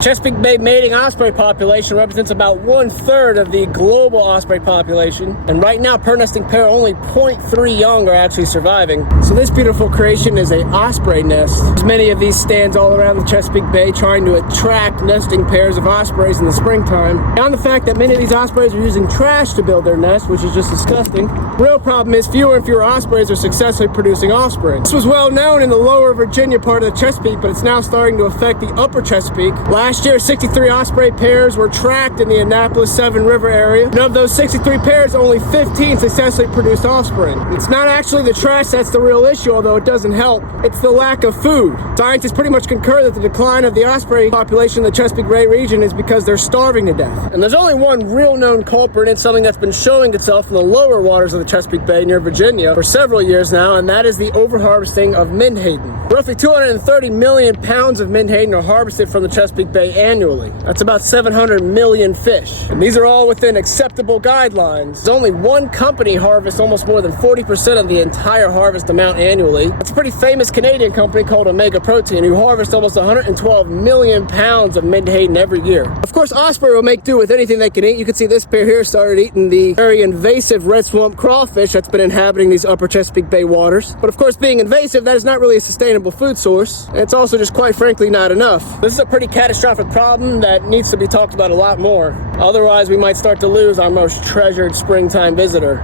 Chesapeake Bay mating osprey population represents about 1/3 of the global osprey population, and right now per nesting pair only 0.3 young are actually surviving. So this beautiful creation is a osprey nest. There's many of these stands all around the Chesapeake Bay trying to attract nesting pairs of ospreys in the springtime. Beyond the fact that many of these ospreys are using trash to build their nest, which is just disgusting, the real problem is fewer and fewer ospreys are successfully producing offspring. This was well known in the lower Virginia part of the Chesapeake, but it's now starting to affect the upper Chesapeake. Last year, 63 osprey pairs were tracked in the Annapolis Seven River area, and of those 63 pairs, only 15 successfully produced offspring. It's not actually the trash that's the real issue, although it doesn't help. It's the lack of food. Scientists pretty much concur that the decline of the osprey population in the Chesapeake Bay region is because they're starving to death. And there's only one real known culprit, and it's something that's been showing itself in the lower waters of the Chesapeake Bay near Virginia for several years now, and that is the overharvesting of menhaden. Roughly 230 million pounds of menhaden are harvested from the Chesapeake Bay annually. That's about 700 million fish. And these are all within acceptable guidelines. There's only one company harvests almost more than 40% of the entire harvest amount annually. It's a pretty famous Canadian company called Omega Protein, who harvests almost 112 million pounds of menhaden every year. Of course, osprey will make do with anything they can eat. You can see this pair here started eating the very invasive red swamp crawfish that's been inhabiting these upper Chesapeake Bay waters. But of course, being invasive, that is not really a sustainable food source. And it's also just quite frankly not enough. This is a pretty catastrophic problem that needs to be talked about a lot more. Otherwise, we might start to lose our most treasured springtime visitor.